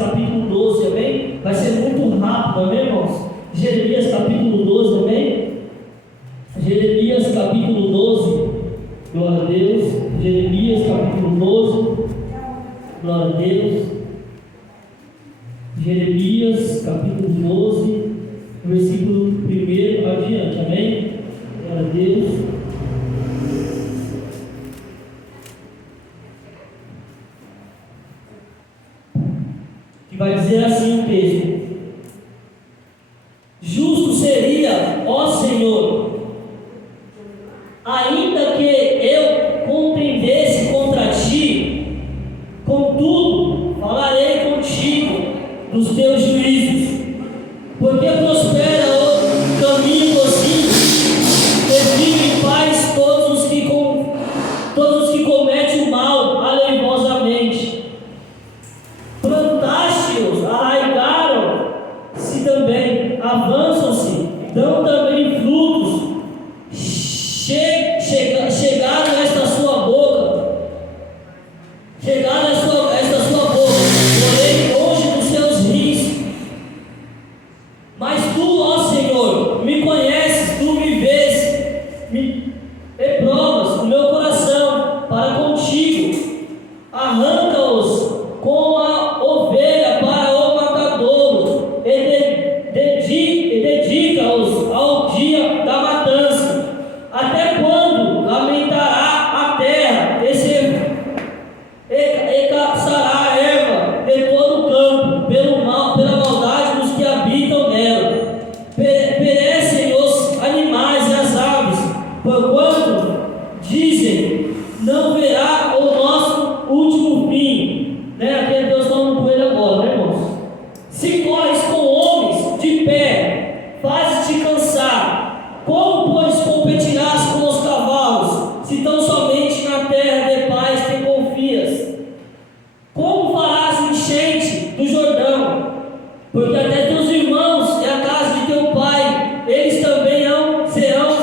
capítulo 12, amém? Vai ser muito rápido, amém, irmãos? Jeremias capítulo 12, amém? Jeremias capítulo 12, glória a Deus. Jeremias capítulo 12, glória a Deus. Jeremias capítulo 12, versículo 1 adiante, amém? Glória a Deus. Que vai dizer assim o texto: justo seria, ó Senhor, ainda que eu contendesse contra ti, contudo falarei contigo dos teus juízos, porque prospera o caminho dos ímpios, e vivem em paz todos os que cometem o mal aleivosamente. Plantaste-os, arraigaram-se também, avançam-se, dão também frutos, chegaram a esta sua boca, porém longe dos seus rins. Mas tu, ó Senhor, me conheces, tu me vês, e provas o meu coração para contigo. Arranca-os como a ovelha para o matadouro, e dedica-os ao dia da matança. Até quando lamentará a terra e caçará a erva de todo o campo pela maldade dos que habitam nela? Perecem os animais e as aves, porquanto dizem: não verá o nosso último fim. Aqui é Deus falando com ele agora, né, irmãos? Se corres com homens de pé, fazes-te cansar. Como, pois, competirás com os cavalos, se tão somente na terra de paz te confias? Como farás enchente do Jordão? Porque até teus irmãos e a casa de teu pai, eles também serão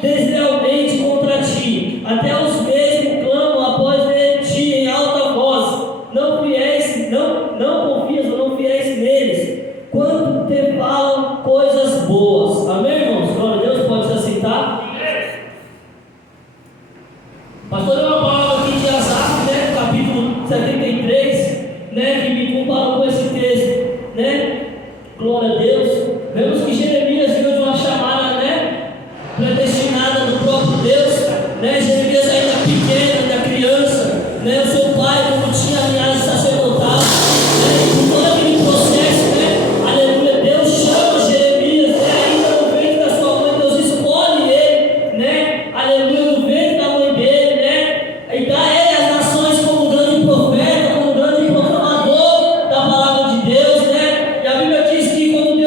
deslealmente contra ti. Até os mesmos clamam após ti em alta voz. Não confias ou não fiéis neles, quando te falam coisas boas. Amém, irmãos? Glória a Deus. Pode se assentar. Pastor, deu uma palavra aqui de Asaf, capítulo 73, que me comparou com esse texto, glória a Deus. Vemos que Jeremias viu de uma chamada, predestinada do próprio Deus, Jeremias ainda pequeno, ainda criança, o seu pai, como tinha a linhagem sacerdotal, por todo aquele processo, aleluia, Deus chama Jeremias, ainda no ventre da sua mãe, Deus escolhe ele, aleluia, no ventre da mãe dele, e dá a ele as nações como grande profeta, como grande proclamador da palavra de Deus, e a Bíblia diz que quando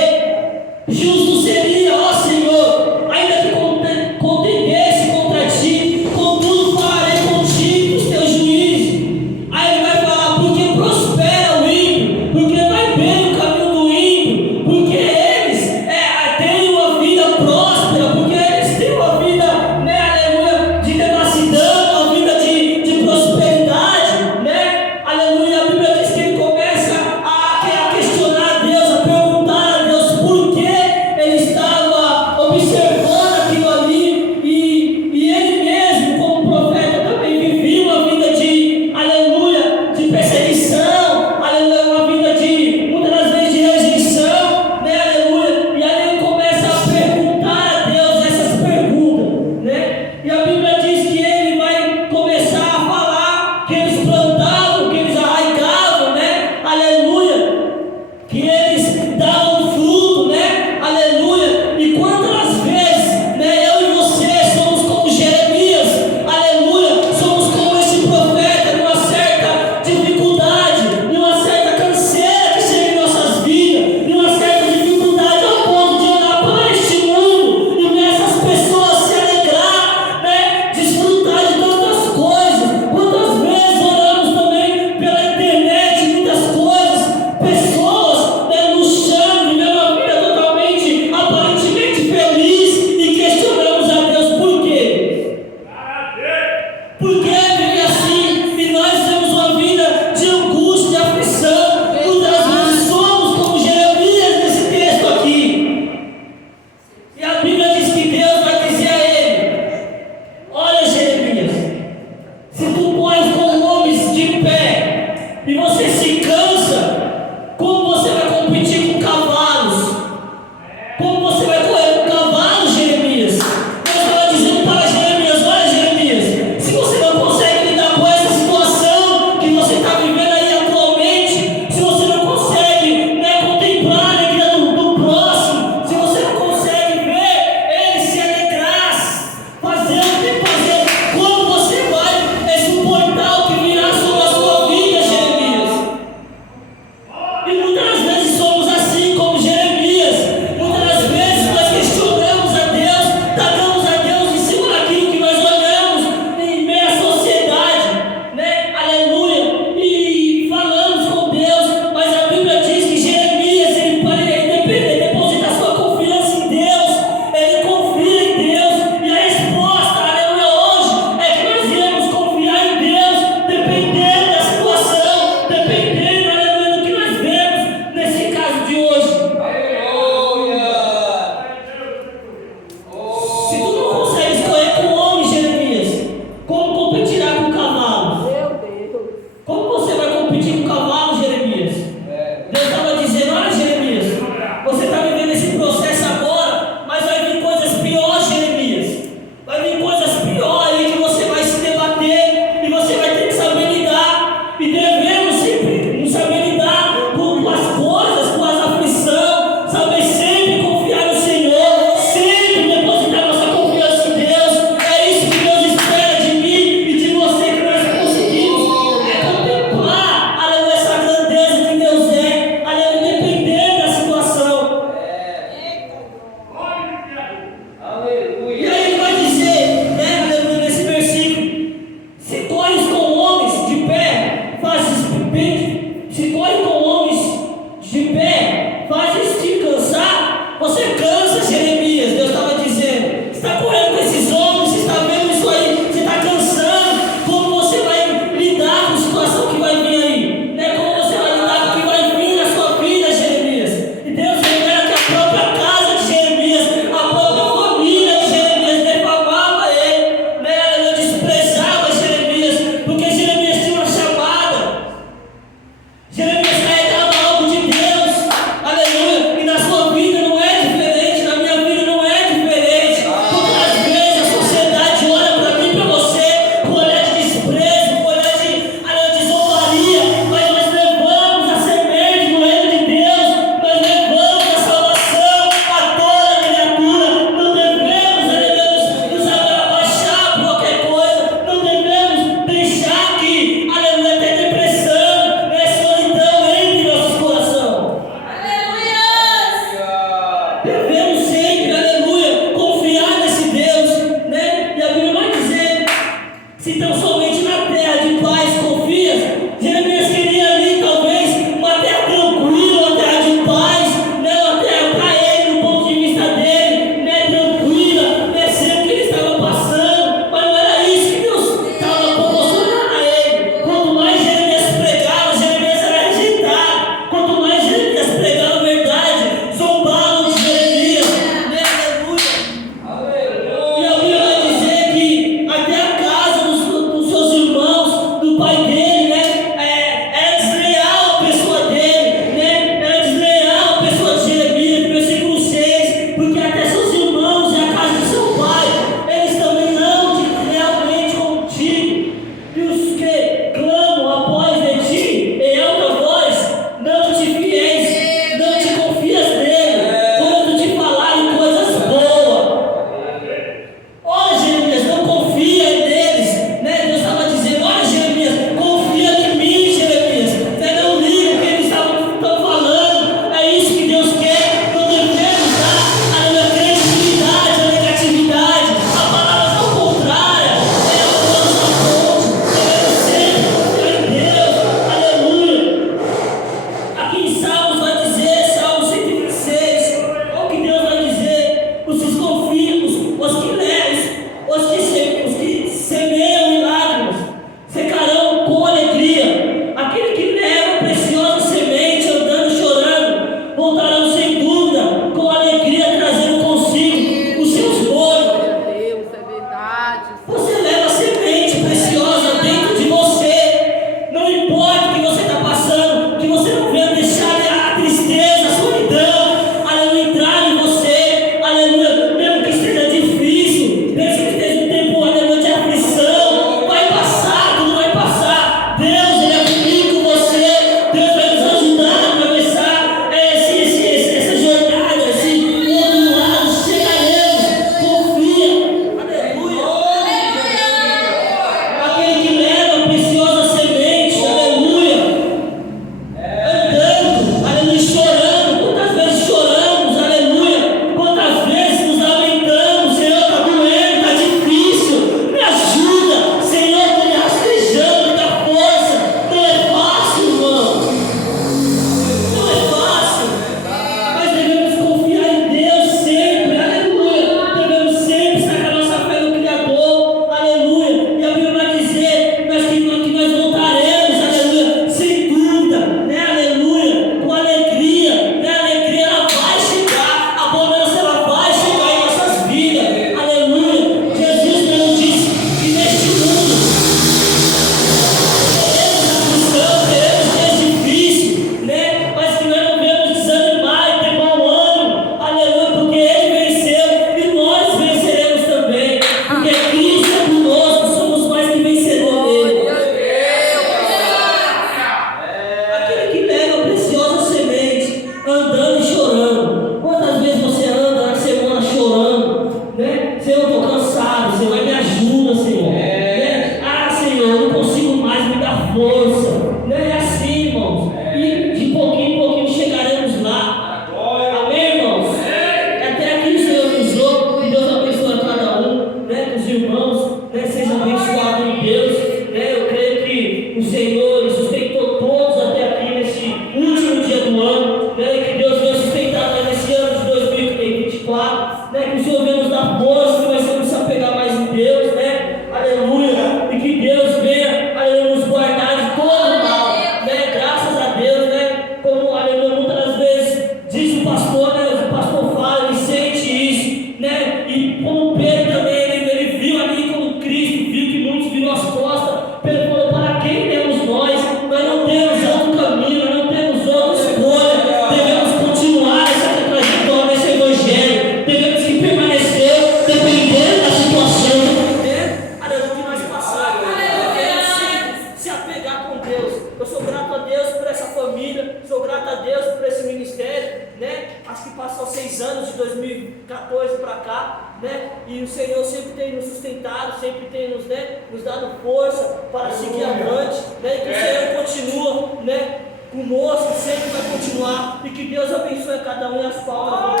Que o Senhor venha nos dar força, que vai ser nos apegar mais em Deus, né? Aleluia. E que Deus venha, aleluia, nos guardar de todo mal, né? Graças a Deus, né? Como, aleluia, muitas das vezes diz o pastor, né? O pastor fala, ele sente isso, né? E como Pedro também, ele viu ali como Cristo, viu que muitos viram as costas. Pedro falou: para quem temos nós? Nós não temos outro caminho, nós não temos outra escolha. Devemos continuar essa trajetória, esse evangelho. Devemos que permanecer dependendo da situação, dependendo do que nós passamos. Devemos sempre se apegar com Deus. Eu sou grato a Deus por essa família, sou grato a Deus por esse ministério, né? Acho que passou 6 anos, de 2014 para cá, né? E o Senhor sempre tem nos sustentado, sempre tem nos, né, nos dado força para seguir avante, né? E que o Senhor continua, né, conosco, sempre vai continuar, e que Deus abençoe cada um e as palmas.